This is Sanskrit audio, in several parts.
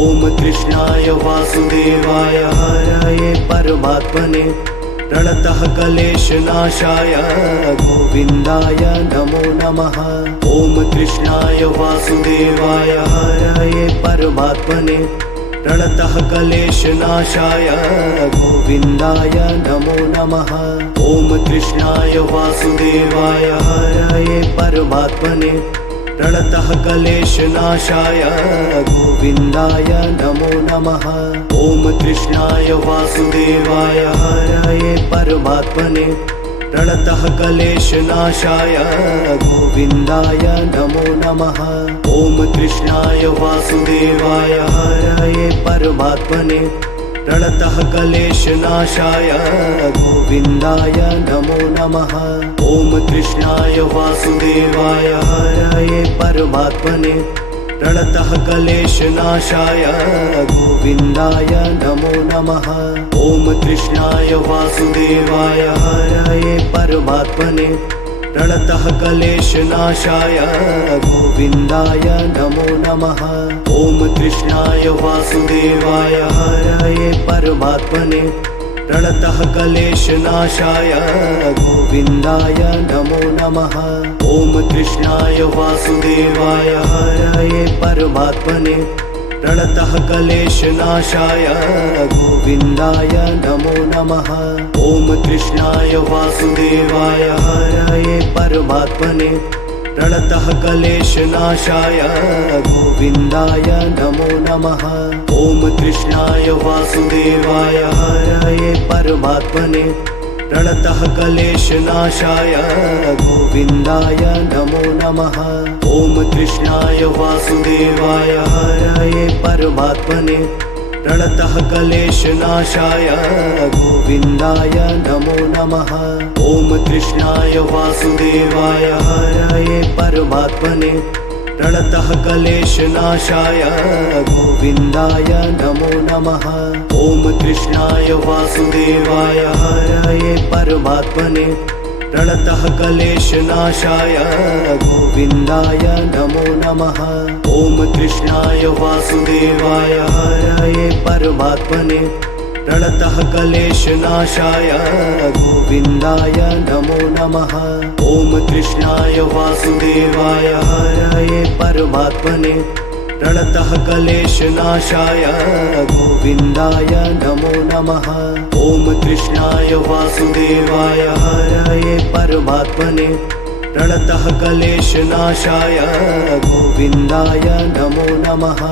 ॐ कृष्णाय वासुदेवाय हरये परमात्मने प्रणतः क्लेशनाशाय गोविन्दाय नमो नमः। ॐ कृष्णाय वासुदेवाय हरये परमात्मने प्रणतः क्लेशनाशाय गोविन्दाय नमो नमः। ॐ कृष्णाय वासुदेवाय हरये परमात्मने प्रणतः क्लेशनाशाय गोविन्दाय नमो नमः। ॐ कृष्णाय वासुदेवाय हरये परमात्मने प्रणतः क्लेशनाशाय गोविन्दाय नमो नमः। ॐ कृष्णाय वासुदेवाय हरये परमात्मने प्रणतः क्लेशनाशाय गोविन्दाय नमो नमः। ॐ कृष्णाय वासुदेवाय हरये परमात्मने प्रणतः क्लेशनाशाय गोविन्दाय नमो नमः। ॐ कृष्णाय वासुदेवाय हरये परमात्मने प्रणतः क्लेशनाशाय गोविन्दाय नमो नमः। ॐ कृष्णाय वासुदेवाय हरये परमात्मने प्रणतः क्लेशनाशाय गोविन्दाय नमो नमः। ॐ कृष्णाय वासुदेवाय हरये परमात्मने प्रणतः क्लेशनाशाय गोविन्दाय नमो नमः। ॐ कृष्णाय वासुदेवाय हरये परमात्मने प्रणतः क्लेशनाशाय गोविन्दाय नमो नमः। ॐ कृष्णाय वासुदेवाय हरये परमात्मने प्रणतः क्लेशनाशाय गोविन्दाय नमो नमः। ॐ कृष्णाय वासुदेवाय हरये परमात्मने प्रणतः क्लेशनाशाय गोविन्दाय नमो नमः। ॐ कृष्णाय वासुदेवाय हरये परमात्मने प्रणतः क्लेशनाशाय गोविन्दाय नमो नमः। ॐ कृष्णाय वासुदेवाय हरये परमात्मने प्रणतः क्लेशनाशाय गोविन्दाय नमो नमः। ॐ कृष्णाय वासुदेवाय हरये परमात्मने प्रणतः क्लेशनाशाय गोविन्दाय नमो नमः। ॐ कृष्णाय वासुदेवाय हरये परमात्मने प्रणतः क्लेशनाशाय गोविन्दाय नमो नमः। ॐ कृष्णाय वासुदेवाय हरये परमात्मने प्रणतः क्लेशनाशाय गोविन्दाय नमो नमः।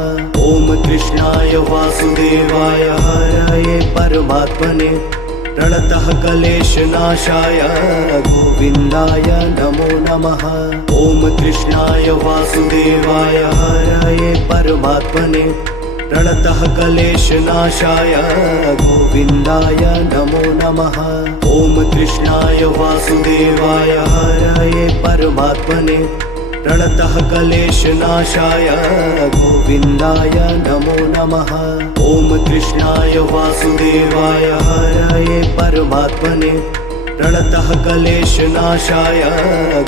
ॐ कृष्णाय वासुदेवाय हरये परमात्मने प्रणतः क्लेशनाशाय गोविन्दाय नमो नमः। ॐ कृष्णाय वासुदेवाय हरये परमात्मने प्रणतः क्लेशनाशाय गोविन्दाय नमो नमः। ॐ कृष्णाय वासुदेवाय हरये परमात्मने प्रणतः क्लेशनाशाय गोविन्दाय नमो नमः। ॐ कृष्णाय वासुदेवाय हरये परमात्मने प्रणतः क्लेशनाशाय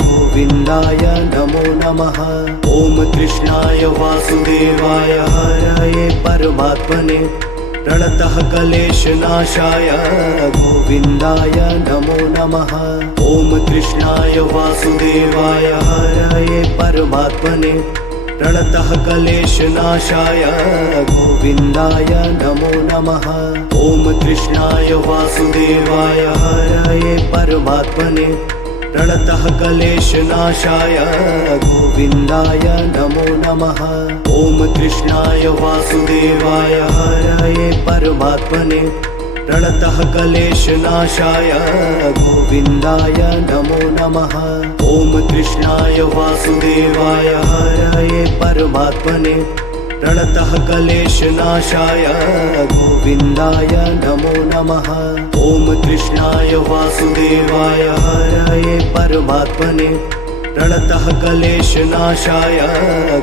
गोविन्दाय नमो नमः। ॐ कृष्णाय वासुदेवाय हरये परमात्मने प्रणतः क्लेशनाशाय गोविन्दाय नमो नमः। ॐ कृष्णाय वासुदेवाय हरये परमात्मने प्रणतः क्लेशनाशाय गोविन्दाय नमो नमः। ॐ कृष्णाय वासुदेवाय हरये परमात्मने प्रणतः क्लेशनाशाय गोविन्दाय नमो नमः। ॐ कृष्णाय वासुदेवाय हरये परमात्मने प्रणतः क्लेशनाशाय गोविन्दाय नमो नमः। ॐ कृष्णाय वासुदेवाय हरये परमात्मने प्रणतः क्लेशनाशाय गोविन्दाय नमो नमः। ॐ कृष्णाय वासुदेवाय हरये परमात्मने प्रणतः क्लेशनाशाय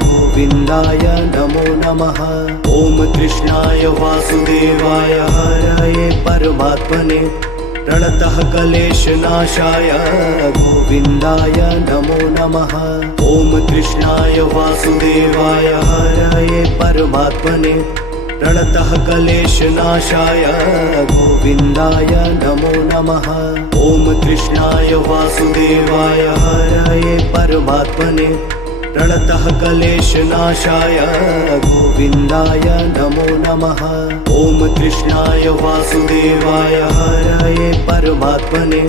गोविन्दाय नमो नमः। ॐ कृष्णाय वासुदेवाय हरये परमात्मने प्रणतः क्लेशनाशाय गोविन्दाय नमो नमः। ॐ कृष्णाय वासुदेवाय हरये परमात्मने प्रणतः क्लेशनाशाय गोविन्दाय नमो नमः। ॐ कृष्णाय वासुदेवाय हरये परमात्मने प्रणतः क्लेशनाशाय गोविन्दाय नमो नमः। ॐ कृष्णाय वासुदेवाय हरये परमात्मने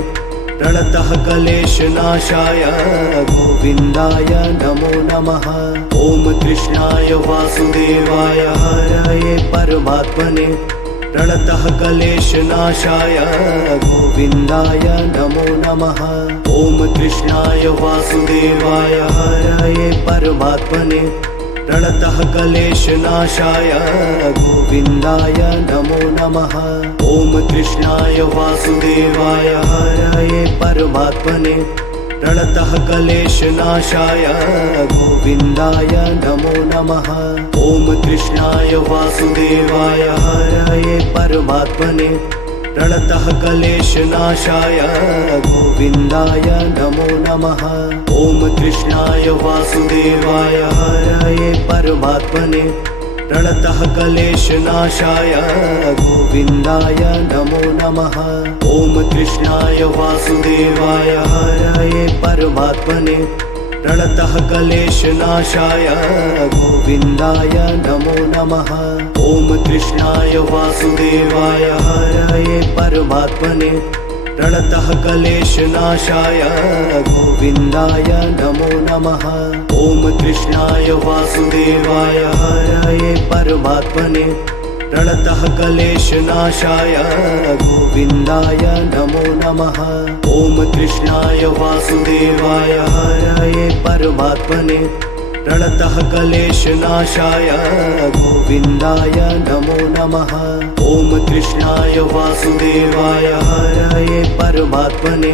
प्रणतः क्लेशनाशाय गोविन्दाय नमो नमः। ॐ कृष्णाय वासुदेवाय हरये परमात्मने प्रणतः क्लेशनाशाय गोविन्दाय नमो नमः। ॐ कृष्णाय वासुदेवाय हरये परमात्मने प्रणतः क्लेशनाशाय गोविन्दाय नमो नमः। ॐ कृष्णाय वासुदेवाय हरये परमात्मने प्रणतः क्लेशनाशाय गोविन्दाय नमो नमः। ॐ कृष्णाय वासुदेवाय हरये परमात्मने प्रणतः क्लेशनाशाय गोविन्दाय नमो नमः। ॐ कृष्णाय वासुदेवाय हरये परमात्मने प्रणतः क्लेशनाशाय गोविन्दाय नमो नमः। ॐ कृष्णाय वासुदेवाय हरये परमात्मने प्रणतः क्लेशनाशाय गोविन्दाय नमो नमः। ॐ कृष्णाय वासुदेवाय हरये परमात्मने प्रणतः क्लेशनाशाय गोविन्दाय नमो नमः। ॐ कृष्णाय वासुदेवाय हरये परमात्मने प्रणतः क्लेशनाशाय गोविन्दाय नमो नमः। ॐ कृष्णाय वासुदेवाय हरये परमात्मने प्रणतः क्लेशनाशाय गोविन्दाय नमो नमः। ॐ कृष्णाय वासुदेवाय हरये परमात्मने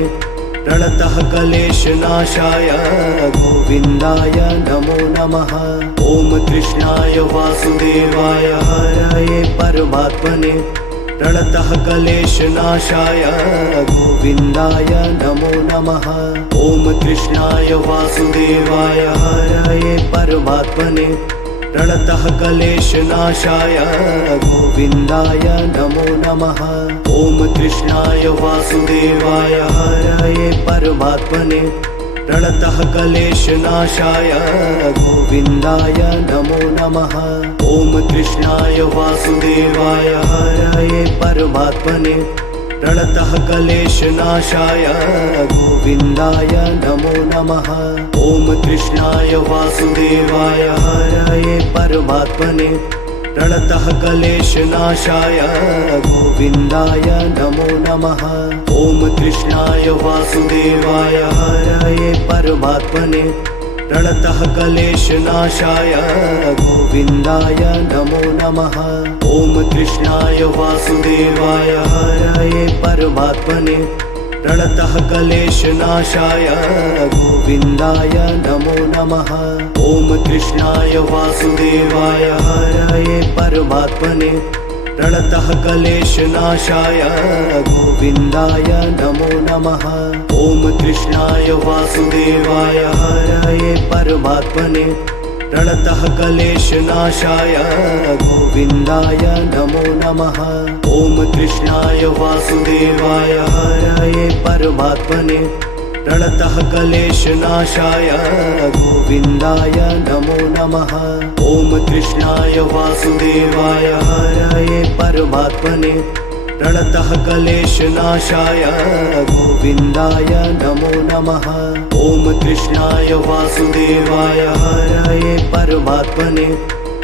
प्रणतः क्लेशनाशाय गोविन्दाय नमो नमः। ॐ कृष्णाय वासुदेवाय हरये परमात्मने प्रणतः क्लेशनाशाय गोविन्दाय नमो नमः। ॐ कृष्णाय वासुदेवाय हरये परमात्मने प्रणतः क्लेशनाशाय गोविन्दाय नमो नमः। ॐ कृष्णाय वासुदेवाय हरये परमात्मने प्रणतः क्लेशनाशाय गोविन्दाय नमो नमः। ॐ कृष्णाय वासुदेवाय हरये परमात्मने प्रणतः क्लेशनाशाय गोविन्दाय नमो नमः। ॐ कृष्णाय वासुदेवाय हरये परमात्मने प्रणतः क्लेशनाशाय गोविन्दाय नमो नमः। ॐ कृष्णाय वासुदेवाय हरये परमात्मने प्रणतः क्लेशनाशाय गोविन्दाय नमो नमः। ॐ कृष्णाय वासुदेवाय हरये परमात्मने प्रणतः क्लेशनाशाय गोविन्दाय नमो नमः। ॐ कृष्णाय वासुदेवाय हरये परमात्मने प्रणतः क्लेशनाशाय गोविन्दाय नमो नमः। ॐ कृष्णाय वासुदेवाय हरये परमात्मने प्रणतः क्लेशनाशाय गोविन्दाय नमो नमः। ॐ कृष्णाय वासुदेवाय हरये परमात्मने प्रणतः क्लेशनाशाय गोविन्दाय नमो नमः। ॐ कृष्णाय वासुदेवाय हरये परमात्मने प्रणतः क्लेशनाशाय गोविन्दाय नमो नमः। ॐ कृष्णाय वासुदेवाय हरये परमात्मने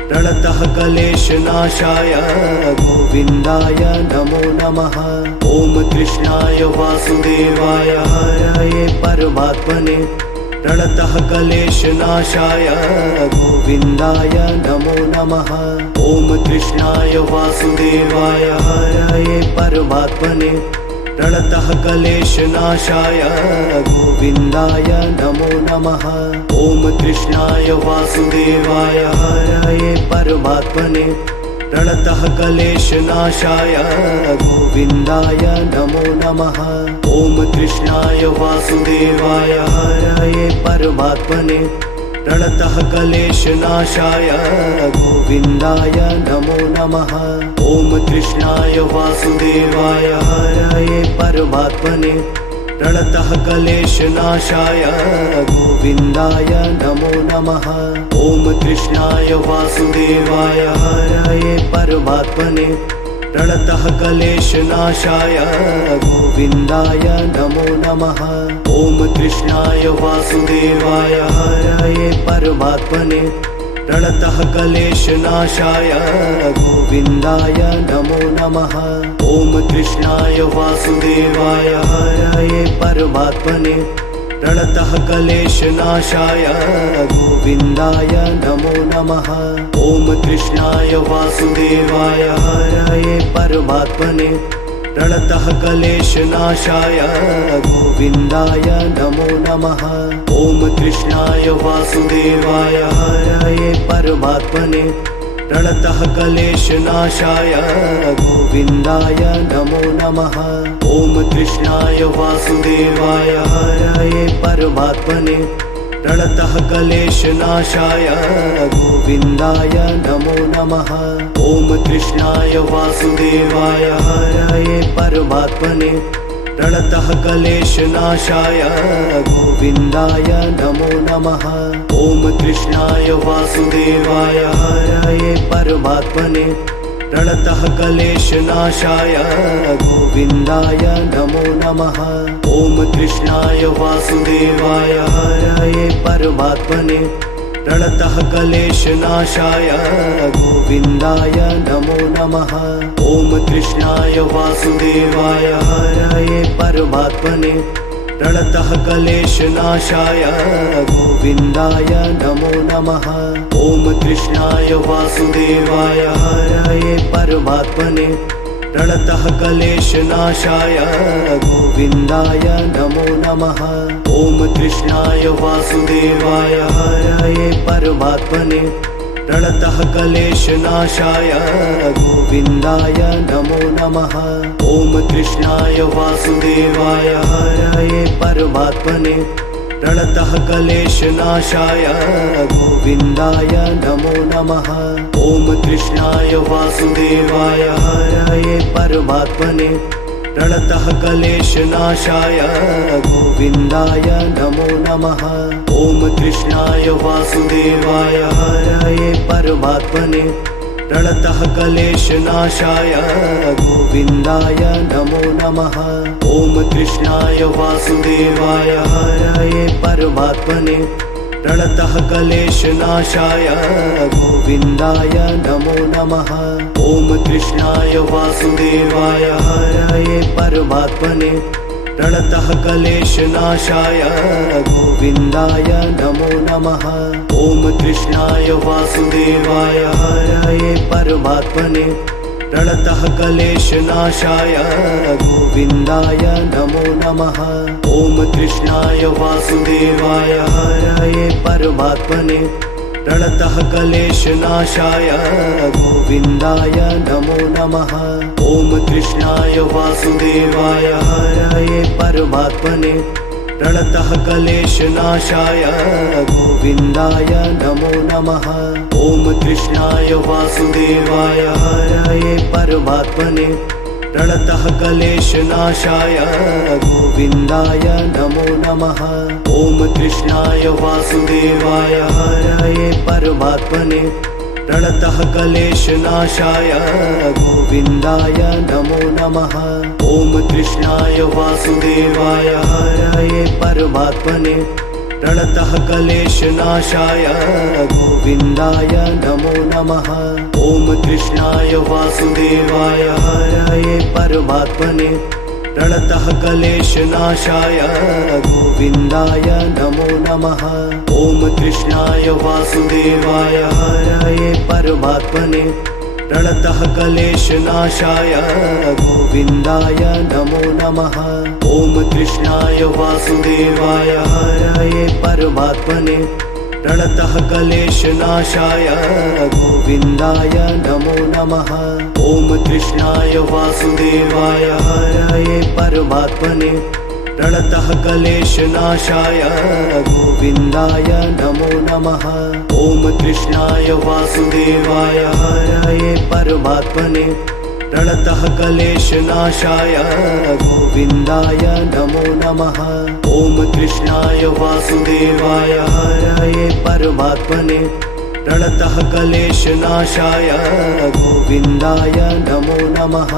प्रणतः क्लेशनाशाय गोविन्दाय नमो नमः। ॐ कृष्णाय वासुदेवाय हरये परमात्मने प्रणतः क्लेशनाशाय गोविन्दाय नमो नमः। ॐ कृष्णाय वासुदेवाय हरये परमात्मने प्रणतः क्लेशनाशाय गोविन्दाय नमो नमः। ॐ कृष्णाय वासुदेवाय हरये परमात्मने प्रणतः क्लेशनाशाय गोविन्दाय नमो नमः। ॐ कृष्णाय वासुदेवाय हरये परमात्मने प्रणतः क्लेशनाशाय गोविन्दाय नमो नमः। ॐ कृष्णाय वासुदेवाय हरये परमात्मने प्रणतः क्लेशनाशाय गोविन्दाय नमो नमः। ॐ कृष्णाय वासुदेवाय हरये परमात्मने प्रणतः क्लेशनाशाय गोविन्दाय नमो नमः। ॐ कृष्णाय वासुदेवाय हरये परमात्मने प्रणतः क्लेशनाशाय गोविन्दाय नमो नमः। ॐ कृष्णाय वासुदेवाय हरये परमात्मने प्रणतः क्लेशनाशाय गोविन्दाय नमो नमः। ॐ कृष्णाय वासुदेवाय हरये परमात्मने प्रणतः क्लेशनाशाय गोविन्दाय नमो नमः। ॐ कृष्णाय वासुदेवाय हरये परमात्मने प्रणतः क्लेशनाशाय गोविन्दाय नमो नमः। ॐ कृष्णाय वासुदेवाय हरये परमात्मने प्रणतः क्लेशनाशाय गोविन्दाय नमो नमः। ॐ कृष्णाय वासुदेवाय हरये परमात्मने प्रणतः क्लेशनाशाय गोविन्दाय नमो नमः। ॐ कृष्णाय वासुदेवाय हरये परमात्मने प्रणतः क्लेशनाशाय गोविन्दाय नमो नमः। ॐ कृष्णाय वासुदेवाय हरये परमात्मने प्रणतः क्लेशनाशाय गोविन्दाय नमो नमः। ॐ कृष्णाय वासुदेवाय हरये परमात्मने प्रणतः क्लेशनाशाय गोविन्दाय नमो नमः। ॐ कृष्णाय वासुदेवाय हरये परमात्मने प्रणतः क्लेशनाशाय गोविन्दाय नमो नमः। ॐ कृष्णाय वासुदेवाय हरये परमात्मने प्रणतः क्लेशनाशाय गोविन्दाय नमो नमः। ॐ कृष्णाय वासुदेवाय हरये परमात्मने प्रणतः क्लेशनाशाय गोविन्दाय नमो नमः। ॐ कृष्णाय वासुदेवाय हरये परमात्मने प्रणतः क्लेशनाशाय गोविन्दाय नमो नमः। ॐ कृष्णाय वासुदेवाय हरये परमात्मने प्रणतः क्लेशनाशाय गोविन्दाय नमो नमः। ॐ कृष्णाय वासुदेवाय हरये परमात्मने प्रणतः क्लेशनाशाय गोविन्दाय नमो नमः। ॐ कृष्णाय वासुदेवाय हरये परमात्मने प्रणतः क्लेशनाशाय गोविन्दाय नमो नमः। ॐ कृष्णाय वासुदेवाय हरये परमात्मने प्रणतः क्लेशनाशाय गोविन्दाय नमो नमः। ॐ कृष्णाय वासुदेवाय हरये परमात्मने प्रणतः क्लेशनाशाय गोविन्दाय नमो नमः। ॐ कृष्णाय वासुदेवाय हरये परमात्मने प्रणतः क्लेशनाशाय गोविन्दाय नमो नमः। ॐ कृष्णाय वासुदेवाय हरये परमात्मने प्रणतः क्लेशनाशाय गोविन्दाय नमो नमः। ॐ कृष्णाय वासुदेवाय हरये परमात्मने प्रणतः क्लेशनाशाय गोविन्दाय नमो नमः। ॐ कृष्णाय वासुदेवाय हरये परमात्मने प्रणतः क्लेशनाशाय गोविन्दाय नमो नमः। ॐ कृष्णाय वासुदेवाय हरये परमात्मने प्रणतः क्लेशनाशाय गोविन्दाय नमो नमः। ॐ कृष्णाय वासुदेवाय हरये परमात्मने प्रणतः क्लेशनाशाय गोविन्दाय नमो नमः। ॐ कृष्णाय वासुदेवाय हरये परमात्मने प्रणतः क्लेशनाशाय गोविन्दाय नमो नमः। ॐ कृष्णाय वासुदेवाय हरये परमात्मने प्रणतः क्लेशनाशाय गोविन्दाय नमो नमः। ॐ कृष्णाय वासुदेवाय हरये परमात्मने प्रणतः क्लेशनाशाय गोविन्दाय नमो नमः। ॐ कृष्णाय वासुदेवाय हरये परमात्मने प्रणतः क्लेशनाशाय गोविन्दाय नमो नमः।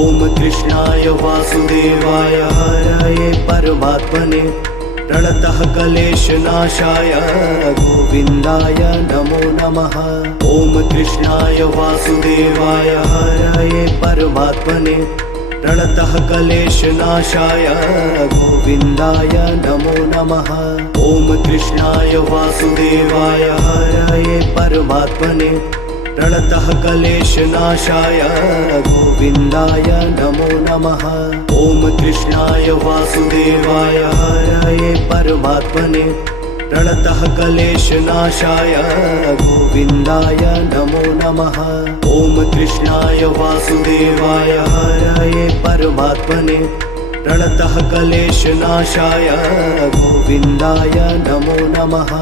ॐ कृष्णाय वासुदेवाय हरये परमात्मने प्रणतः क्लेशनाशाय गोविन्दाय नमो नमः। ॐ कृष्णाय वासुदेवाय हरये परमात्मने प्रणतः क्लेशनाशाय गोविन्दाय नमो नमः। ॐ कृष्णाय वासुदेवाय हरये परमात्मने प्रणतः क्लेशनाशाय गोविन्दाय नमो नमः। ॐ कृष्णाय वासुदेवाय हरये परमात्मने प्रणतः क्लेशनाशाय गोविन्दाय नमो नमः। ॐ कृष्णाय वासुदेवाय हरये परमात्मने प्रणतः क्लेशनाशाय गोविन्दाय नमो नमः।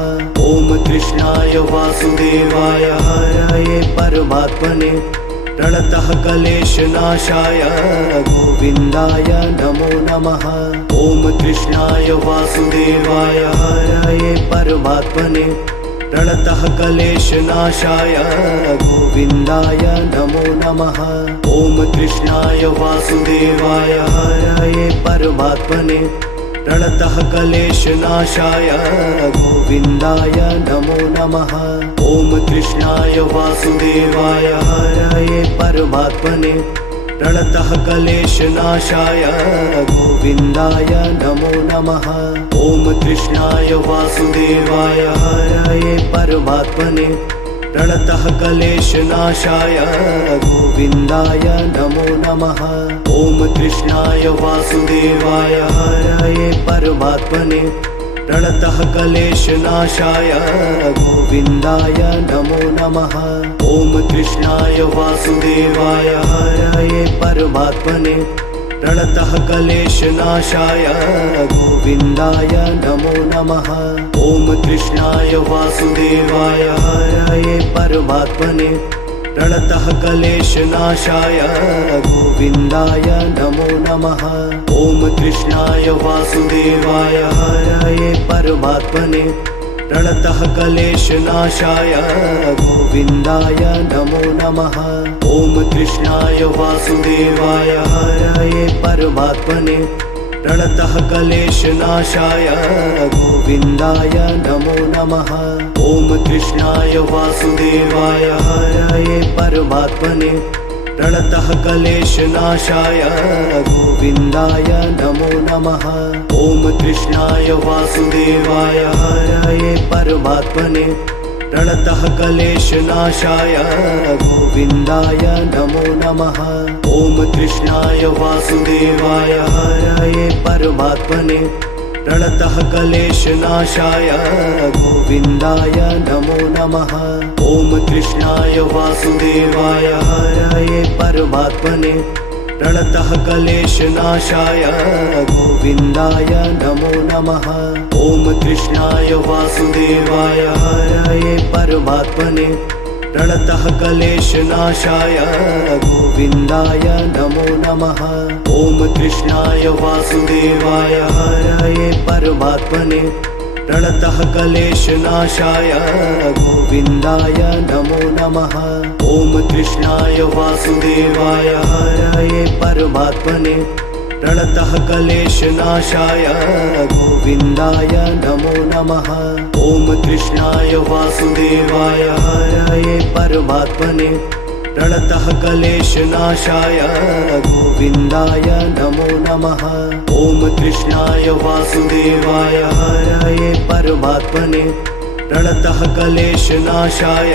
ॐ कृष्णाय वासुदेवाय हरये परमात्मने प्रणतः क्लेशनाशाय गोविन्दाय नमो नमः। ॐ कृष्णाय वासुदेवाय हरये परमात्मने प्रणतः क्लेशनाशाय गोविन्दाय नमो नमः। ॐ कृष्णाय वासुदेवाय हरये परमात्मने प्रणतः क्लेशनाशाय गोविन्दाय नमो नमः। ॐ कृष्णाय वासुदेवाय हरये परमात्मने प्रणतः क्लेशनाशाय गोविन्दाय नमो नमः। ॐ कृष्णाय वासुदेवाय हरये परमात्मने प्रणतः क्लेशनाशाय गोविन्दाय नमो नमः। ॐ कृष्णाय वासुदेवाय हरये परमात्मने प्रणतः क्लेशनाशाय गोविन्दाय नमो नमः। ॐ कृष्णाय वासुदेवाय हरये परमात्मने प्रणतः क्लेशनाशाय गोविन्दाय नमो नमः। ॐ कृष्णाय वासुदेवाय हरये परमात्मने प्रणतः क्लेशनाशाय गोविन्दाय नमो नमः। ॐ कृष्णाय वासुदेवाय हरये परमात्मने प्रणतः क्लेशनाशाय गोविन्दाय नमो नमः। ॐ कृष्णाय वासुदेवाय हरये परमात्मने प्रणतः क्लेशनाशाय गोविन्दाय नमो नमः। ॐ कृष्णाय वासुदेवाय हरये परमात्मने प्रणतः क्लेशनाशाय गोविन्दाय नमो नमः। ॐ कृष्णाय वासुदेवाय हरये परमात्मने प्रणतः क्लेशनाशाय गोविन्दाय नमो नमः। ॐ कृष्णाय वासुदेवाय हरये परमात्मने प्रणतः क्लेशनाशाय गोविन्दाय नमो नमः। ॐ कृष्णाय वासुदेवाय हरये परमात्मने प्रणतः क्लेशनाशाय गोविन्दाय नमो नमः। ॐ कृष्णाय वासुदेवाय हरये परमात्मने प्रणतः क्लेशनाशाय गोविन्दाय नमो नमः। ॐ कृष्णाय वासुदेवाय हरये परमात्मने प्रणतः क्लेशनाशाय गोविन्दाय नमो नमः। ॐ कृष्णाय वासुदेवाय हरये परमात्मने प्रणतः क्लेशनाशाय गोविन्दाय नमो नमः। ॐ कृष्णाय वासुदेवाय हरये परमात्मने प्रणतः क्लेशनाशाय गोविन्दाय नमो नमः। ॐ कृष्णाय वासुदेवाय हरये परमात्मने प्रणतः क्लेशनाशाय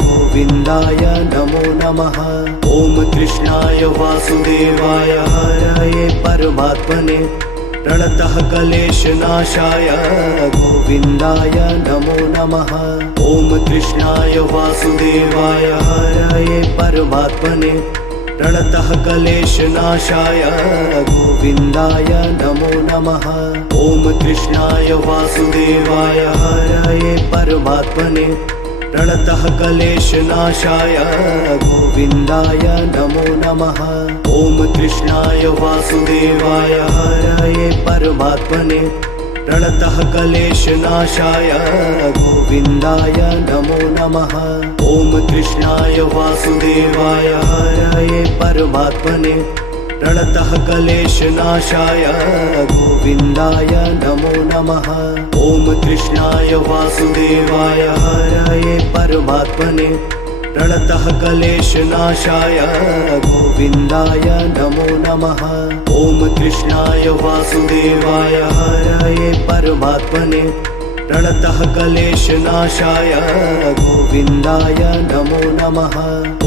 गोविन्दाय नमो नमः। ॐ कृष्णाय वासुदेवाय हरये परमात्मने प्रणतः क्लेशनाशाय गोविन्दाय नमो नमः। ॐ कृष्णाय वासुदेवाय हरये परमात्मने प्रणतः क्लेशनाशाय गोविन्दाय नमो नमः। ॐ कृष्णाय वासुदेवाय हरये परमात्मने प्रणतः क्लेशनाशाय गोविन्दाय नमो नमः। ॐ कृष्णाय वासुदेवाय हरये परमात्मने प्रणतः क्लेशनाशाय गोविन्दाय नमो नमः। ॐ कृष्णाय वासुदेवाय हरये परमात्मने प्रणतः क्लेशनाशाय गोविन्दाय नमो नमः। ॐ कृष्णाय वासुदेवाय हरये परमात्मने प्रणतः क्लेशनाशाय गोविन्दाय नमो नमः। ॐ कृष्णाय वासुदेवाय हरये परमात्मने प्रणतः क्लेशनाशाय गोविन्दाय नमो नमः।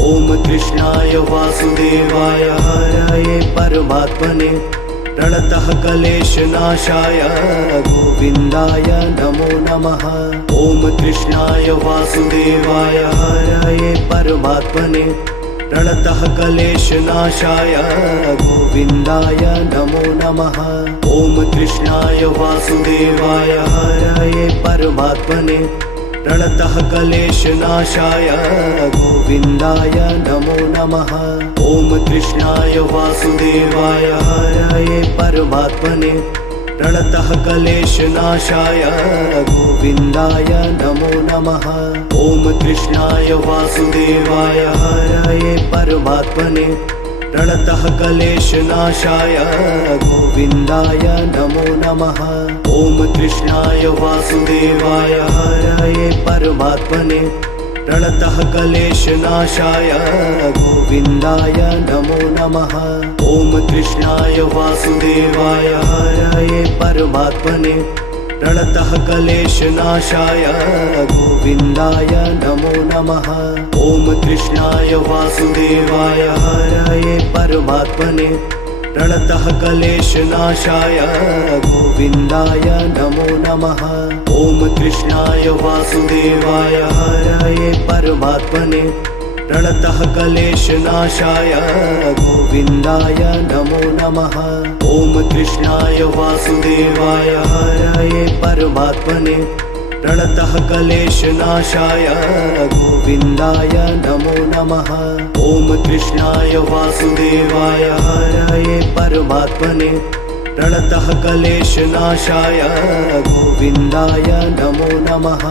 ॐ कृष्णाय वासुदेवाय हरये परमात्मने प्रणतः क्लेशनाशाय गोविन्दाय नमो नमः। ॐ कृष्णाय वासुदेवाय हरये परमात्मने प्रणतः क्लेशनाशाय गोविन्दाय नमो नमः। ॐ कृष्णाय वासुदेवाय हरये परमात्मने प्रणतः क्लेशनाशाय गोविन्दाय नमो नमः। ॐ कृष्णाय वासुदेवाय हरये परमात्मने प्रणतः क्लेशनाशाय गोविन्दाय नमो नमः। ॐ कृष्णाय वासुदेवाय हरये परमात्मने प्रणतः क्लेशनाशाय गोविन्दाय नमो नमः। ॐ कृष्णाय वासुदेवाय हरये परमात्मने प्रणतः क्लेशनाशाय गोविन्दाय नमो नमः। ॐ कृष्णाय वासुदेवाय हरये परमात्मने प्रणतः क्लेशनाशाय गोविन्दाय नमो नमः। ॐ कृष्णाय वासुदेवाय हरये परमात्मने प्रणतः क्लेशनाशाय गोविन्दाय नमो नमः। ॐ कृष्णाय वासुदेवाय हरये परमात्मने प्रणतः क्लेशनाशाय गोविन्दाय नमो नमः। ॐ कृष्णाय वासुदेवाय हरये परमात्मने प्रणतः क्लेशनाशाय गोविन्दाय नमो नमः। ॐ कृष्णाय वासुदेवाय हरये परमात्मने प्रणतः क्लेशनाशाय गोविन्दाय नमो नमः।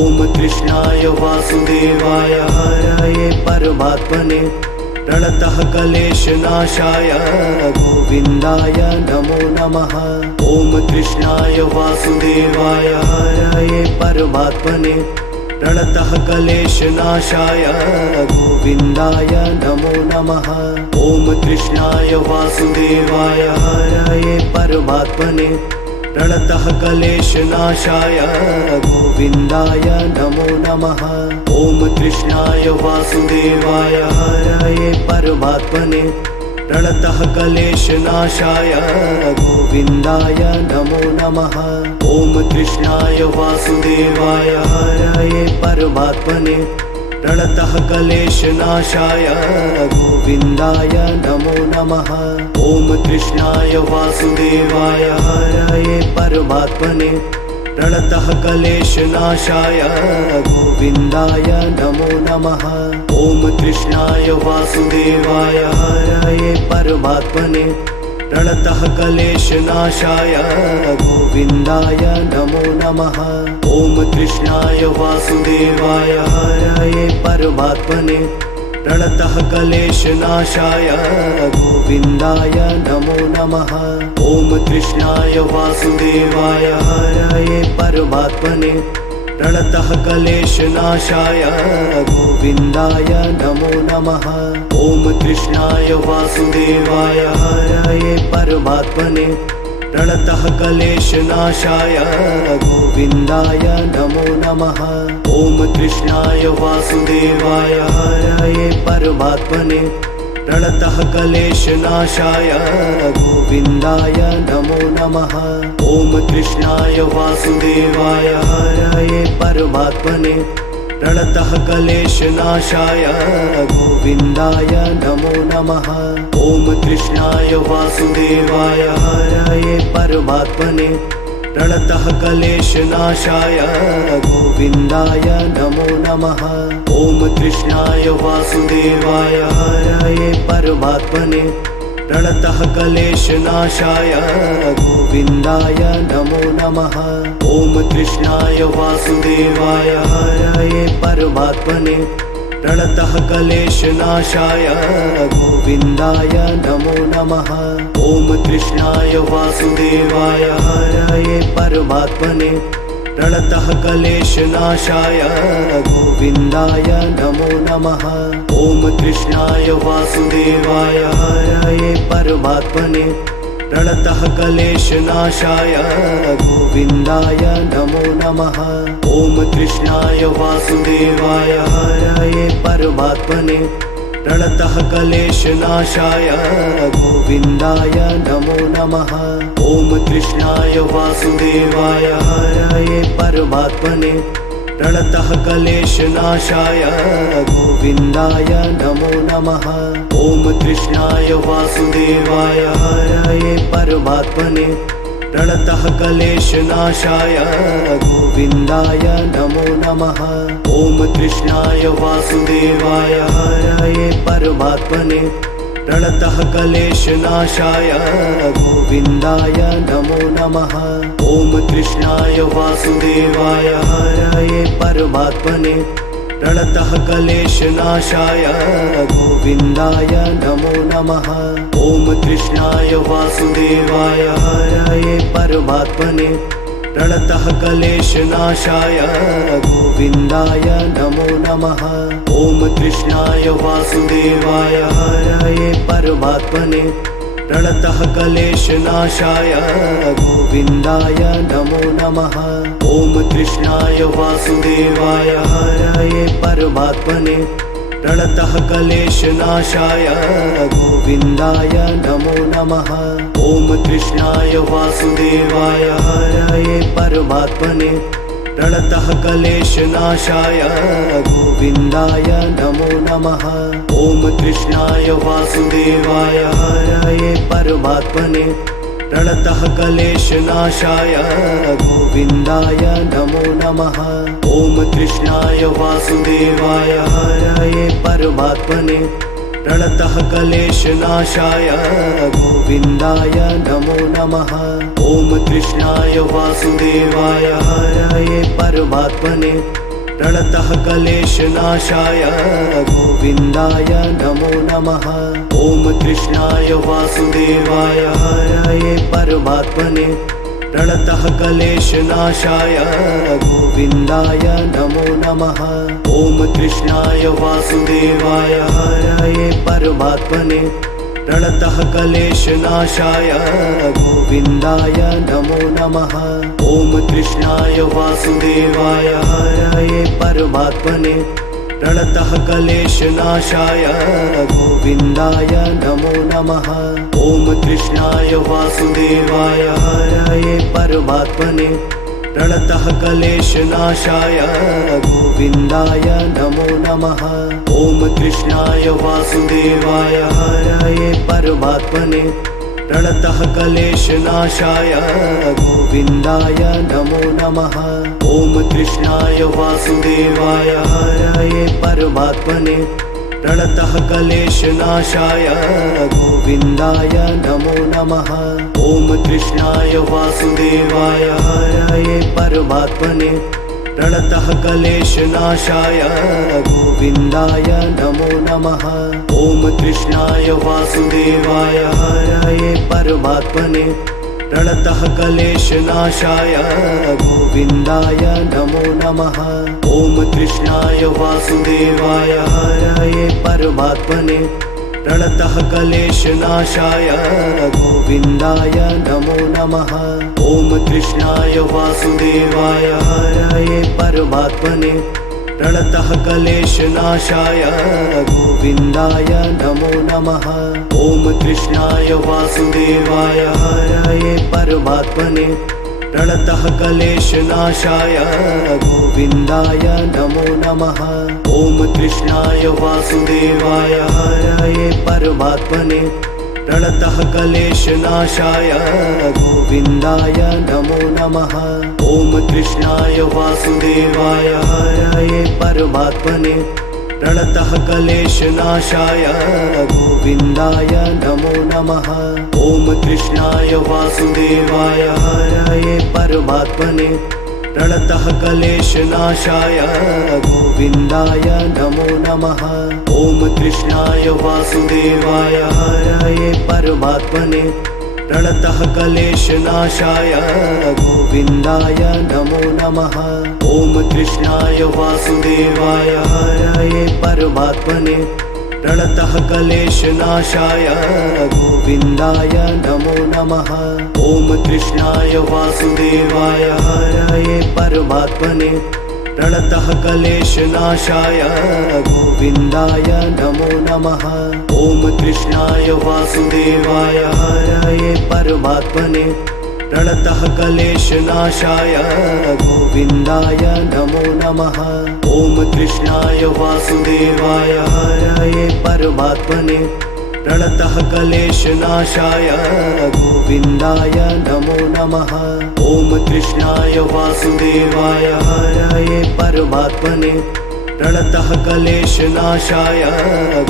ॐ कृष्णाय वासुदेवाय हरये परमात्मने प्रणतः क्लेशनाशाय गोविन्दाय नमो नमः। ॐ कृष्णाय वासुदेवाय हरये परमात्मने प्रणतः क्लेशनाशाय गोविन्दाय नमो नमः। ॐ कृष्णाय वासुदेवाय हरये परमात्मने प्रणतः क्लेशनाशाय गोविन्दाय नमो नमः। ॐ कृष्णाय वासुदेवाय हरये परमात्मने प्रणतः क्लेशनाशाय गोविन्दाय नमो नमः। ॐ कृष्णाय वासुदेवाय हरये परमात्मने प्रणतः क्लेशनाशाय गोविन्दाय नमो नमः। ॐ कृष्णाय वासुदेवाय हरये परमात्मने प्रणतः क्लेशनाशाय गोविन्दाय नमो नमः। ॐ कृष्णाय वासुदेवाय हरये परमात्मने प्रणतः क्लेशनाशाय गोविन्दाय नमो नमः। ॐ कृष्णाय वासुदेवाय हरये परमात्मने प्रणतः क्लेशनाशाय गोविन्दाय नमो नमः। ॐ कृष्णाय वासुदेवाय हरये परमात्मने प्रणतः क्लेशनाशाय गोविन्दाय नमो नमः। ॐ कृष्णाय वासुदेवाय हरये परमात्मने प्रणतः क्लेशनाशाय गोविन्दाय नमो नमः। ॐ कृष्णाय वासुदेवाय हरये परमात्मने प्रणतः क्लेशनाशाय गोविन्दाय नमो नमः। ॐ कृष्णाय वासुदेवाय हरये परमात्मने प्रणतः क्लेशनाशाय गोविन्दाय नमो नमः। ॐ कृष्णाय वासुदेवाय हरये परमात्मने प्रणतः क्लेशनाशाय गोविन्दाय नमो नमः। ॐ कृष्णाय वासुदेवाय हरये परमात्मने प्रणतः क्लेशनाशाय गोविन्दाय नमो नमः। ॐ कृष्णाय वासुदेवाय हरये परमात्मने प्रणतः क्लेशनाशाय गोविन्दाय नमो नमः। ॐ कृष्णाय वासुदेवाय हरये परमात्मने प्रणतः क्लेशनाशाय गोविन्दाय नमो नमः। ॐ कृष्णाय वासुदेवाय हरये परमात्मने प्रणतः क्लेशनाशाय गोविन्दाय नमो नमः। ॐ कृष्णाय वासुदेवाय हरये परमात्मने प्रणतः क्लेशनाशाय गोविन्दाय नमो नमः। ॐ कृष्णाय वासुदेवाय हरये परमात्मने प्रणतः क्लेशनाशाय गोविन्दाय नमो नमः। ॐ कृष्णाय वासुदेवाय हरये परमात्मने प्रणतः क्लेशनाशाय गोविन्दाय नमो नमः। ॐ कृष्णाय वासुदेवाय हरये परमात्मने प्रणतः क्लेशनाशाय गोविन्दाय नमो नमः। ॐ कृष्णाय वासुदेवाय हरये परमात्मने प्रणतः क्लेशनाशाय गोविन्दाय नमो नमः। ॐ कृष्णाय वासुदेवाय हरये परमात्मने प्रणतः क्लेशनाशाय गोविन्दाय नमो नमः। ॐ कृष्णाय वासुदेवाय हरये परमात्मने प्रणतः क्लेशनाशाय गोविन्दाय नमो नमः। ॐ कृष्णाय वासुदेवाय हरये परमात्मने प्रणतः क्लेशनाशाय गोविन्दाय नमो नमः। ॐ कृष्णाय वासुदेवाय हरये परमात्मने प्रणतः क्लेशनाशाय गोविन्दाय नमो नमः। ॐ कृष्णाय वासुदेवाय हरये परमात्मने प्रणतः क्लेशनाशाय गोविन्दाय नमो नमः। ॐ कृष्णाय वासुदेवाय हरये परमात्मने प्रणतः क्लेशनाशाय गोविन्दाय नमो नमः। ॐ कृष्णाय वासुदेवाय हरये परमात्मने प्रणतः क्लेशनाशाय गोविन्दाय नमो नमः। ॐ कृष्णाय वासुदेवाय हरये परमात्मने प्रणतः क्लेशनाशाय गोविन्दाय नमो नमः। ॐ कृष्णाय वासुदेवाय हरये परमात्मने प्रणतः क्लेशनाशाय गोविन्दाय नमो नमः। ॐ कृष्णाय वासुदेवाय हरये परमात्मने प्रणतः क्लेशनाशाय गोविन्दाय नमो नमः। ॐ कृष्णाय वासुदेवाय हरये परमात्मने प्रणतः क्लेशनाशाय गोविन्दाय नमो नमः। ॐ कृष्णाय वासुदेवाय हरये परमात्मने प्रणतः क्लेशनाशाय गोविन्दाय नमो नमः। ॐ कृष्णाय वासुदेवाय हरये परमात्मने प्रणतः क्लेशनाशाय गोविन्दाय नमो नमः। ॐ कृष्णाय वासुदेवाय हरये परमात्मने प्रणतः क्लेशनाशाय गोविन्दाय नमो नमः। ॐ कृष्णाय वासुदेवाय हरये परमात्मने प्रणतः क्लेशनाशाय गोविन्दाय नमो नमः। ॐ कृष्णाय वासुदेवाय हरये परमात्मने प्रणतः क्लेशनाशाय गोविन्दाय नमो नमः। ॐ कृष्णाय वासुदेवाय हरये परमात्मने प्रणतः क्लेशनाशाय गोविन्दाय नमो नमः। ॐ कृष्णाय वासुदेवाय हरये परमात्मने प्रणतः क्लेशनाशाय गोविन्दाय नमो नमः। ॐ कृष्णाय वासुदेवाय हरये परमात्मने प्रणतः क्लेशनाशाय गोविन्दाय नमो नमः। ॐ कृष्णाय वासुदेवाय हरये परमात्मने प्रणतः क्लेशनाशाय गोविन्दाय नमो नमः। ॐ कृष्णाय वासुदेवाय हरये परमात्मने प्रणतः क्लेशनाशाय गोविन्दाय नमो नमः। ॐ कृष्णाय वासुदेवाय हरये परमात्मने प्रणतः क्लेशनाशाय गोविन्दाय नमो नमः। ॐ कृष्णाय वासुदेवाय हरये परमात्मने प्रणतः क्लेशनाशाय गोविन्दाय नमो नमः। ॐ कृष्णाय वासुदेवाय हरये परमात्मने प्रणतः क्लेशनाशाय गोविन्दाय नमो नमः। ॐ कृष्णाय वासुदेवाय हरये परमात्मने प्रणतः क्लेशनाशाय गोविन्दाय नमो नमः। ॐ कृष्णाय वासुदेवाय हरये परमात्मने प्रणतः क्लेशनाशाय गोविन्दाय नमो नमः। ॐ कृष्णाय वासुदेवाय हरये परमात्मने प्रणतः क्लेशनाशाय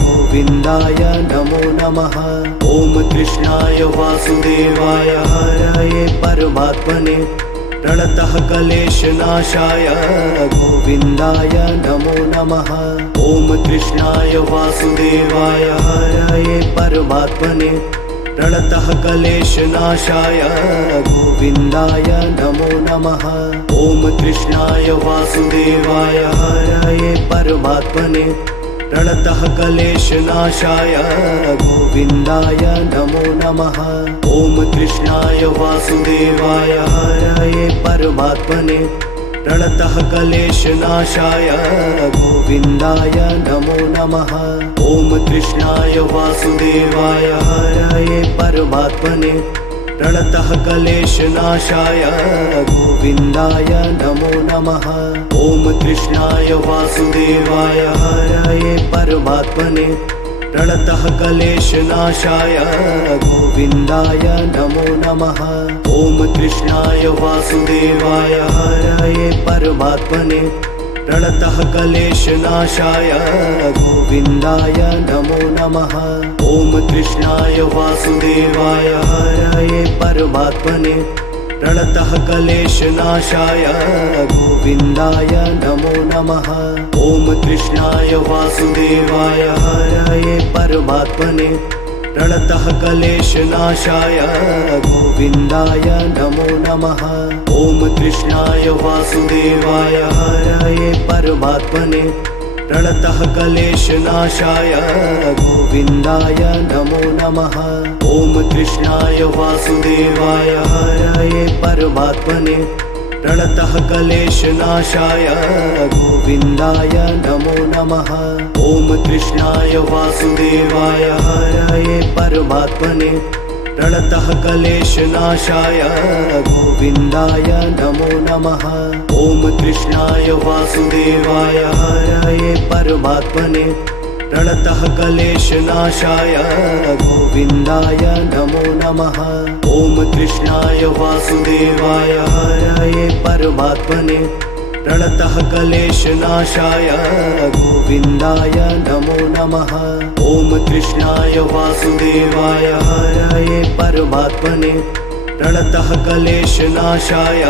गोविन्दाय नमो नमः। ॐ कृष्णाय वासुदेवाय हरये परमात्मने प्रणतः क्लेशनाशाय गोविन्दाय नमो नमः। ॐ कृष्णाय वासुदेवाय हरये परमात्मने प्रणतः क्लेशनाशाय गोविन्दाय नमो नमः। ॐ कृष्णाय वासुदेवाय हरये परमात्मने प्रणतः क्लेशनाशाय गोविन्दाय नमो नमः। ॐ कृष्णाय वासुदेवाय हरये परमात्मने प्रणतः क्लेशनाशाय गोविन्दाय नमो नमः। ॐ कृष्णाय वासुदेवाय हरये परमात्मने प्रणतः क्लेशनाशाय गोविन्दाय नमो नमः। ॐ कृष्णाय वासुदेवाय हरये परमात्मने प्रणतः क्लेशनाशाय गोविन्दाय नमो नमः। ॐ कृष्णाय वासुदेवाय हरये परमात्मने प्रणतः क्लेशनाशाय गोविन्दाय नमो नमः। ॐ कृष्णाय वासुदेवाय हरये परमात्मने प्रणतः क्लेशनाशाय गोविन्दाय नमो नमः। ॐ कृष्णाय वासुदेवाय हरये परमात्मने प्रणतः क्लेशनाशाय गोविन्दाय नमो नमः। ॐ कृष्णाय वासुदेवाय हरये परमात्मने प्रणतः क्लेशनाशाय गोविन्दाय नमो नमः। ॐ कृष्णाय वासुदेवाय हरये परमात्मने प्रणतः क्लेशनाशाय गोविन्दाय नमो नमः। ॐ कृष्णाय वासुदेवाय हरये परमात्मने प्रणतः क्लेशनाशाय गोविन्दाय नमो नमः। ॐ कृष्णाय वासुदेवाय हरये परमात्मने प्रणतः क्लेशनाशाय गोविन्दाय नमो नमः। ॐ कृष्णाय वासुदेवाय हरये परमात्मने प्रणतः क्लेशनाशाय गोविन्दाय नमो नमः। ॐ कृष्णाय वासुदेवाय हरये परमात्मने प्रणतः क्लेशनाशाय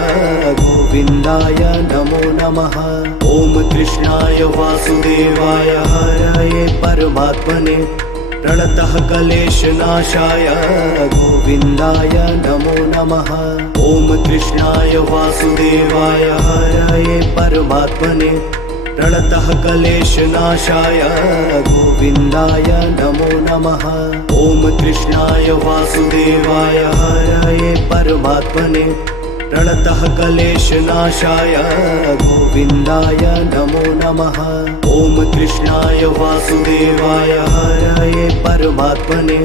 गोविन्दाय नमो नमः। ॐ कृष्णाय वासुदेवाय हरये परमात्मने प्रणतः क्लेशनाशाय गोविन्दाय नमो नमः। ॐ कृष्णाय वासुदेवाय हरये परमात्मने प्रणतः क्लेशनाशाय गोविन्दाय नमो नमः। ॐ कृष्णाय वासुदेवाय हरये परमात्मने प्रणतः क्लेशनाशाय गोविन्दाय नमो नमः। ॐ कृष्णाय वासुदेवाय हरये परमात्मने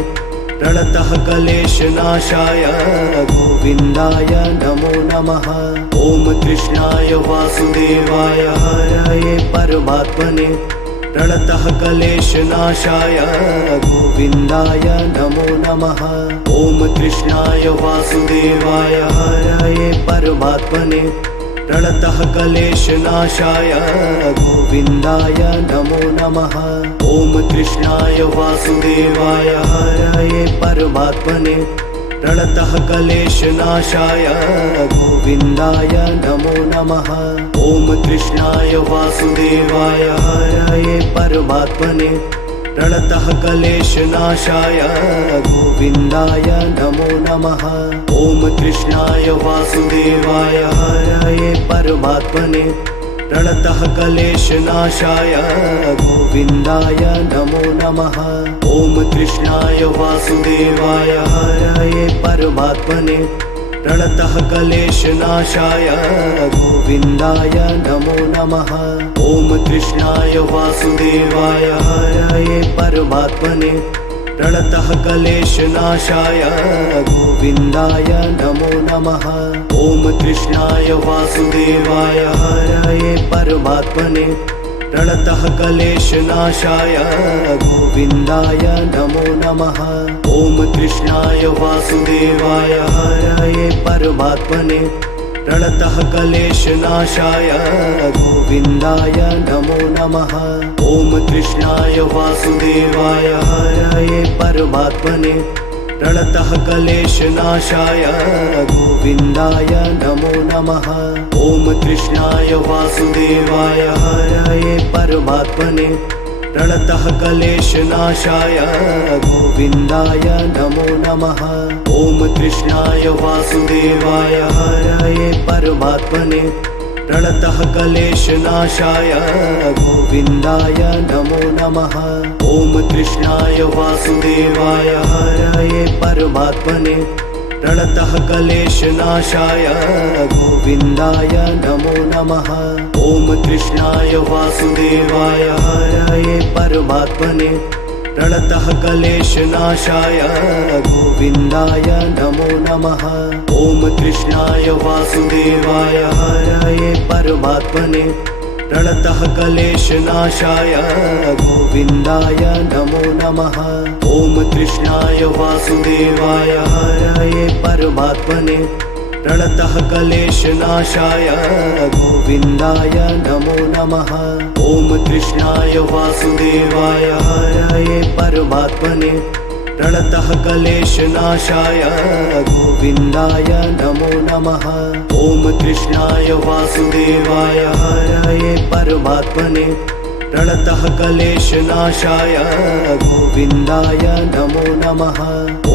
प्रणतः क्लेशनाशाय गोविन्दाय नमो नमः। ॐ कृष्णाय वासुदेवाय हरये परमात्मने प्रणतः क्लेशनाशाय गोविन्दाय नमो नमः। ॐ कृष्णाय वासुदेवाय हरये परमात्मने प्रणतः क्लेशनाशाय गोविन्दाय नमो नमः। ॐ कृष्णाय वासुदेवाय हरये परमात्मने प्रणतः क्लेशनाशाय गोविन्दाय नमो नमः। ॐ कृष्णाय वासुदेवाय हरये परमात्मने प्रणतः क्लेशनाशाय गोविन्दाय नमो नमः। ॐ कृष्णाय वासुदेवाय हरये परमात्मने प्रणतः क्लेशनाशाय गोविन्दाय नमो नमः। ॐ कृष्णाय वासुदेवाय हरये परमात्मने प्रणतः क्लेशनाशाय गोविन्दाय नमो नमः। ॐ कृष्णाय वासुदेवाय हरये परमात्मने प्रणतः क्लेशनाशाय गोविन्दाय नमो नमः। ॐ कृष्णाय वासुदेवाय हरये परमात्मने प्रणतः क्लेशनाशाय गोविन्दाय नमो नमः। ॐ कृष्णाय वासुदेवाय हरये परमात्मने प्रणतः क्लेशनाशाय गोविन्दाय नमो नमः। ॐ कृष्णाय वासुदेवाय हरये परमात्मने प्रणतः क्लेशनाशाय गोविन्दाय नमो नमः। ॐ कृष्णाय वासुदेवाय हरये परमात्मने प्रणतः क्लेशनाशाय गोविन्दाय नमो नमः। ॐ कृष्णाय वासुदेवाय हरये परमात्मने प्रणतः क्लेशनाशाय गोविन्दाय नमो नमः। ॐ कृष्णाय वासुदेवाय हरये परमात्मने प्रणतः क्लेशनाशाय गोविन्दाय नमो नमः। ॐ कृष्णाय वासुदेवाय हरये परमात्मने प्रणतः क्लेशनाशाय गोविन्दाय नमो नमः। ॐ कृष्णाय वासुदेवाय हरये परमात्मने प्रणतः क्लेशनाशाय गोविन्दाय नमो नमः। ॐ कृष्णाय वासुदेवाय हरये परमात्मने प्रणतः क्लेशनाशाय गोविन्दाय नमो नमः। ॐ कृष्णाय वासुदेवाय हरये परमात्मने प्रणतः क्लेशनाशाय गोविन्दाय नमो नमः। ॐ कृष्णाय वासुदेवाय हरये परमात्मने प्रणतः क्लेशनाशाय गोविन्दाय नमो नमः।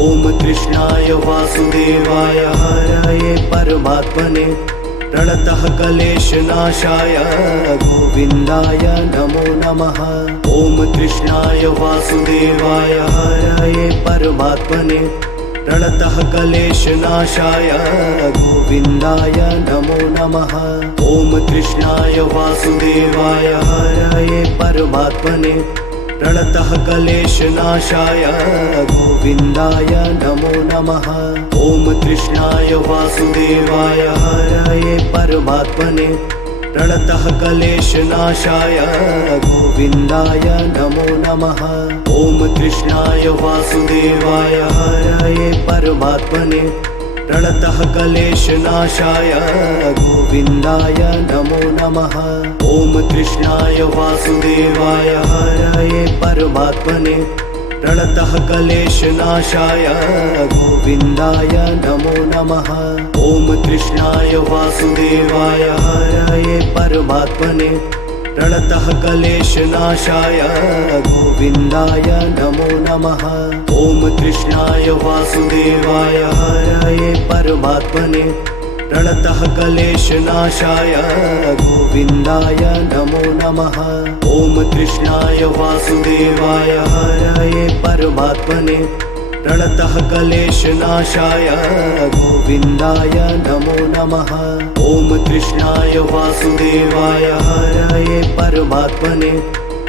ॐ कृष्णाय वासुदेवाय हरये परमात्मने प्रणतः क्लेशनाशाय गोविन्दाय नमो नमः। ॐ कृष्णाय वासुदेवाय हरये परमात्मने प्रणतः क्लेशनाशाय गोविन्दाय नमो नमः। ॐ कृष्णाय वासुदेवाय हरये परमात्मने प्रणतः क्लेशनाशाय गोविन्दाय नमो नमः। ॐ कृष्णाय वासुदेवाय हरये परमात्मने प्रणतः क्लेशनाशाय गोविन्दाय नमो नमः। ॐ कृष्णाय वासुदेवाय हरये परमात्मने प्रणतः क्लेशनाशाय गोविन्दाय नमो नमः। ॐ कृष्णाय वासुदेवाय हरये परमात्मने प्रणतः क्लेशनाशाय गोविन्दाय नमो नमः। ॐ कृष्णाय वासुदेवाय हरये परमात्मने प्रणतः क्लेशनाशाय गोविन्दाय नमो नमः। ॐ कृष्णाय वासुदेवाय हरये परमात्मने प्रणतः क्लेशनाशाय गोविन्दाय नमो नमः। ॐ कृष्णाय वासुदेवाय हरये परमात्मने प्रणतः क्लेशनाशाय गोविन्दाय नमो नमः। ॐ कृष्णाय वासुदेवाय हरये परमात्मने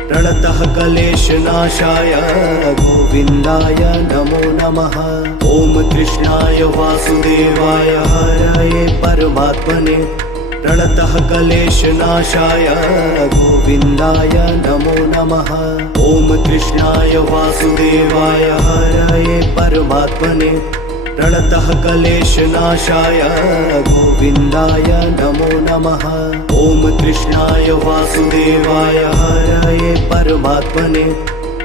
प्रणतः क्लेशनाशाय गोविन्दाय नमो नमः। ॐ कृष्णाय वासुदेवाय हरये परमात्मने प्रणतः क्लेशनाशाय गोविन्दाय नमो नमः। ॐ कृष्णाय वासुदेवाय हरये परमात्मने प्रणतः क्लेशनाशाय गोविन्दाय नमो नमः। ॐ कृष्णाय वासुदेवाय हरये परमात्मने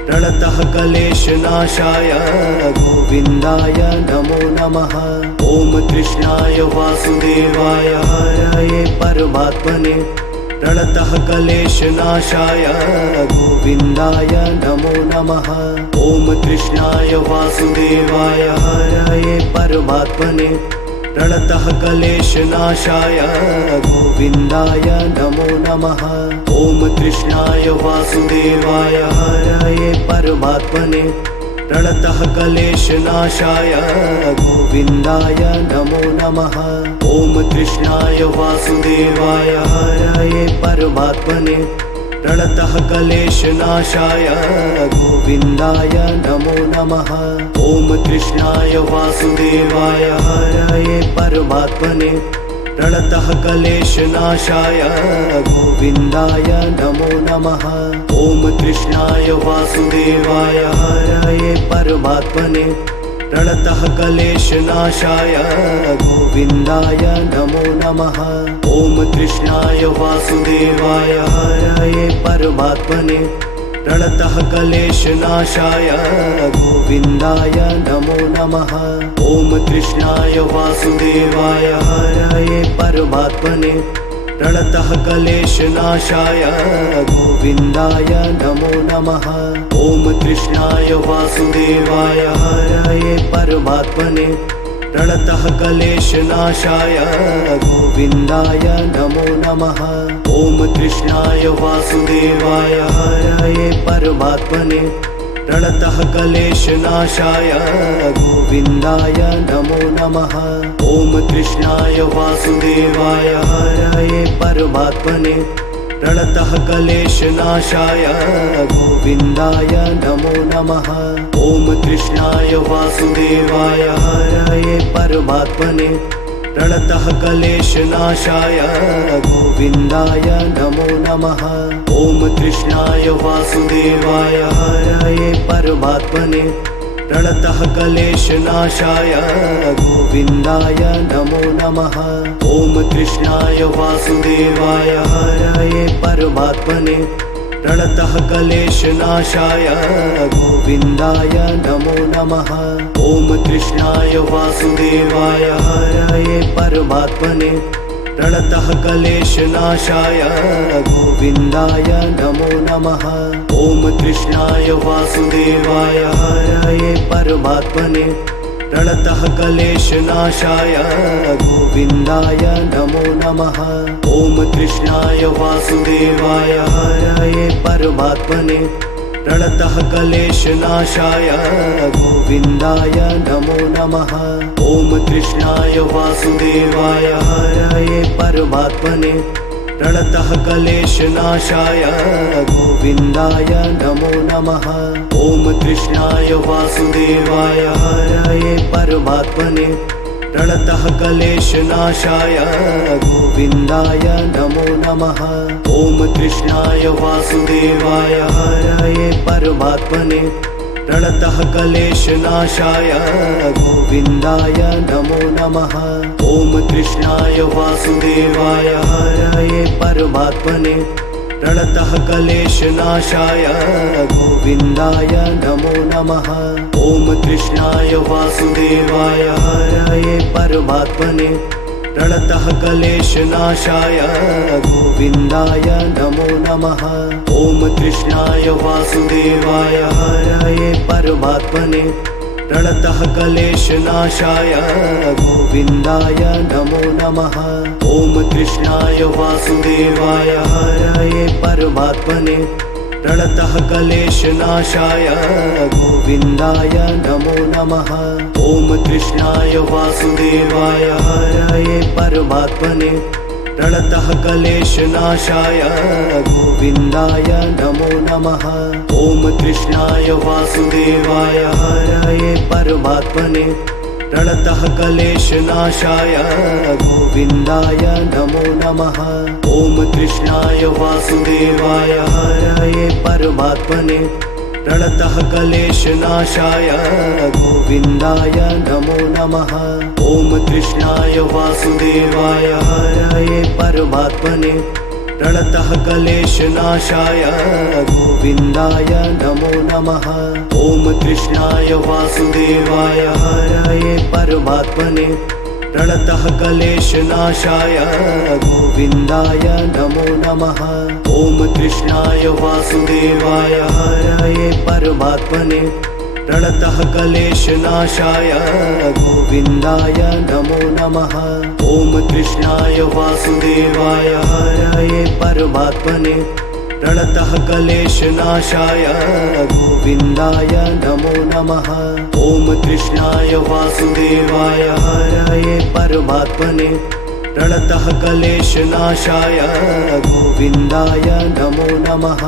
प्रणतः क्लेशनाशाय गोविन्दाय नमो नमः। ॐ कृष्णाय वासुदेवाय हरये परमात्मने प्रणतः क्लेशनाशाय गोविन्दाय नमो नमः। ॐ कृष्णाय वासुदेवाय हरये परमात्मने प्रणतः क्लेशनाशाय गोविन्दाय नमो नमः। ॐ कृष्णाय वासुदेवाय हरये परमात्मने प्रणतः क्लेशनाशाय गोविन्दाय नमो नमः। ॐ कृष्णाय वासुदेवाय हरये परमात्मने प्रणतः क्लेशनाशाय गोविन्दाय नमो नमः। ॐ कृष्णाय वासुदेवाय हरये परमात्मने प्रणतः क्लेशनाशाय गोविन्दाय नमो नमः। ॐ कृष्णाय वासुदेवाय हरये परमात्मने प्रणतः क्लेशनाशाय गोविन्दाय नमो नमः। ॐ कृष्णाय वासुदेवाय हरये परमात्मने प्रणतः क्लेशनाशाय गोविन्दाय नमो नमः। ॐ कृष्णाय वासुदेवाय हरये परमात्मने प्रणतः क्लेशनाशाय गोविन्दाय नमो नमः। ॐ कृष्णाय वासुदेवाय हरये परमात्मने प्रणतः क्लेशनाशाय गोविन्दाय नमो नमः। ॐ कृष्णाय वासुदेवाय हरये परमात्मने प्रणतः क्लेशनाशाय गोविन्दाय नमो नमः। ॐ कृष्णाय वासुदेवाय हरये परमात्मने प्रणतः क्लेशनाशाय गोविन्दाय नमो नमः। ॐ कृष्णाय वासुदेवाय हरये परमात्मने प्रणतः क्लेशनाशाय गोविन्दाय नमो नमः। ॐ कृष्णाय वासुदेवाय हरये परमात्मने प्रणतः क्लेशनाशाय गोविन्दाय नमो नमः। ॐ कृष्णाय वासुदेवाय हरये परमात्मने प्रणतः क्लेशनाशाय गोविन्दाय नमो नमः। ॐ कृष्णाय वासुदेवाय हरये परमात्मने प्रणतः क्लेशनाशाय गोविन्दाय नमो नमः। ॐ कृष्णाय वासुदेवाय हरये परमात्मने प्रणतः क्लेशनाशाय गोविन्दाय नमो नमः। ॐ कृष्णाय वासुदेवाय हरये परमात्मने प्रणतः क्लेशनाशाय गोविन्दाय नमो नमः। ॐ कृष्णाय वासुदेवाय हरये परमात्मने प्रणतः क्लेशनाशाय गोविन्दाय नमो नमः। ॐ कृष्णाय वासुदेवाय हरये परमात्मने प्रणतः क्लेशनाशाय गोविन्दाय नमो नमः। ॐ कृष्णाय वासुदेवाय हरये परमात्मने प्रणतः क्लेशनाशाय गोविन्दाय नमो नमः। ॐ कृष्णाय वासुदेवाय हरये परमात्मने प्रणतः क्लेशनाशाय गोविन्दाय नमो नमः। ॐ कृष्णाय वासुदेवाय हरये परमात्मने प्रणतः क्लेशनाशाय गोविन्दाय नमो नमः। ॐ कृष्णाय वासुदेवाय हरये परमात्मने प्रणतः क्लेशनाशाय गोविन्दाय नमो नमः। ॐ कृष्णाय वासुदेवाय हरये परमात्मने प्रणतः क्लेशनाशाय गोविन्दाय नमो नमः। ॐ कृष्णाय वासुदेवाय हरये परमात्मने प्रणतः क्लेशनाशाय गोविन्दाय नमो नमः। ॐ कृष्णाय वासुदेवाय हरये परमात्मने प्रणतः क्लेशनाशाय गोविन्दाय नमो नमः। ॐ कृष्णाय वासुदेवाय हरये परमात्मने प्रणतः क्लेशनाशाय गोविन्दाय नमो नमः। ॐ कृष्णाय वासुदेवाय हरये परमात्मने प्रणतः क्लेशनाशाय गोविन्दाय नमो नमः। ॐ कृष्णाय वासुदेवाय हरये परमात्मने प्रणतः क्लेशनाशाय गोविन्दाय नमो नमः। ॐ कृष्णाय वासुदेवाय हरये परमात्मने प्रणतः क्लेशनाशाय गोविन्दाय नमो नमः। ॐ कृष्णाय वासुदेवाय हरये परमात्मने प्रणतः क्लेशनाशाय गोविन्दाय नमो नमः। ॐ कृष्णाय वासुदेवाय हरये परमात्मने प्रणतः क्लेशनाशाय गोविन्दाय नमो नमः।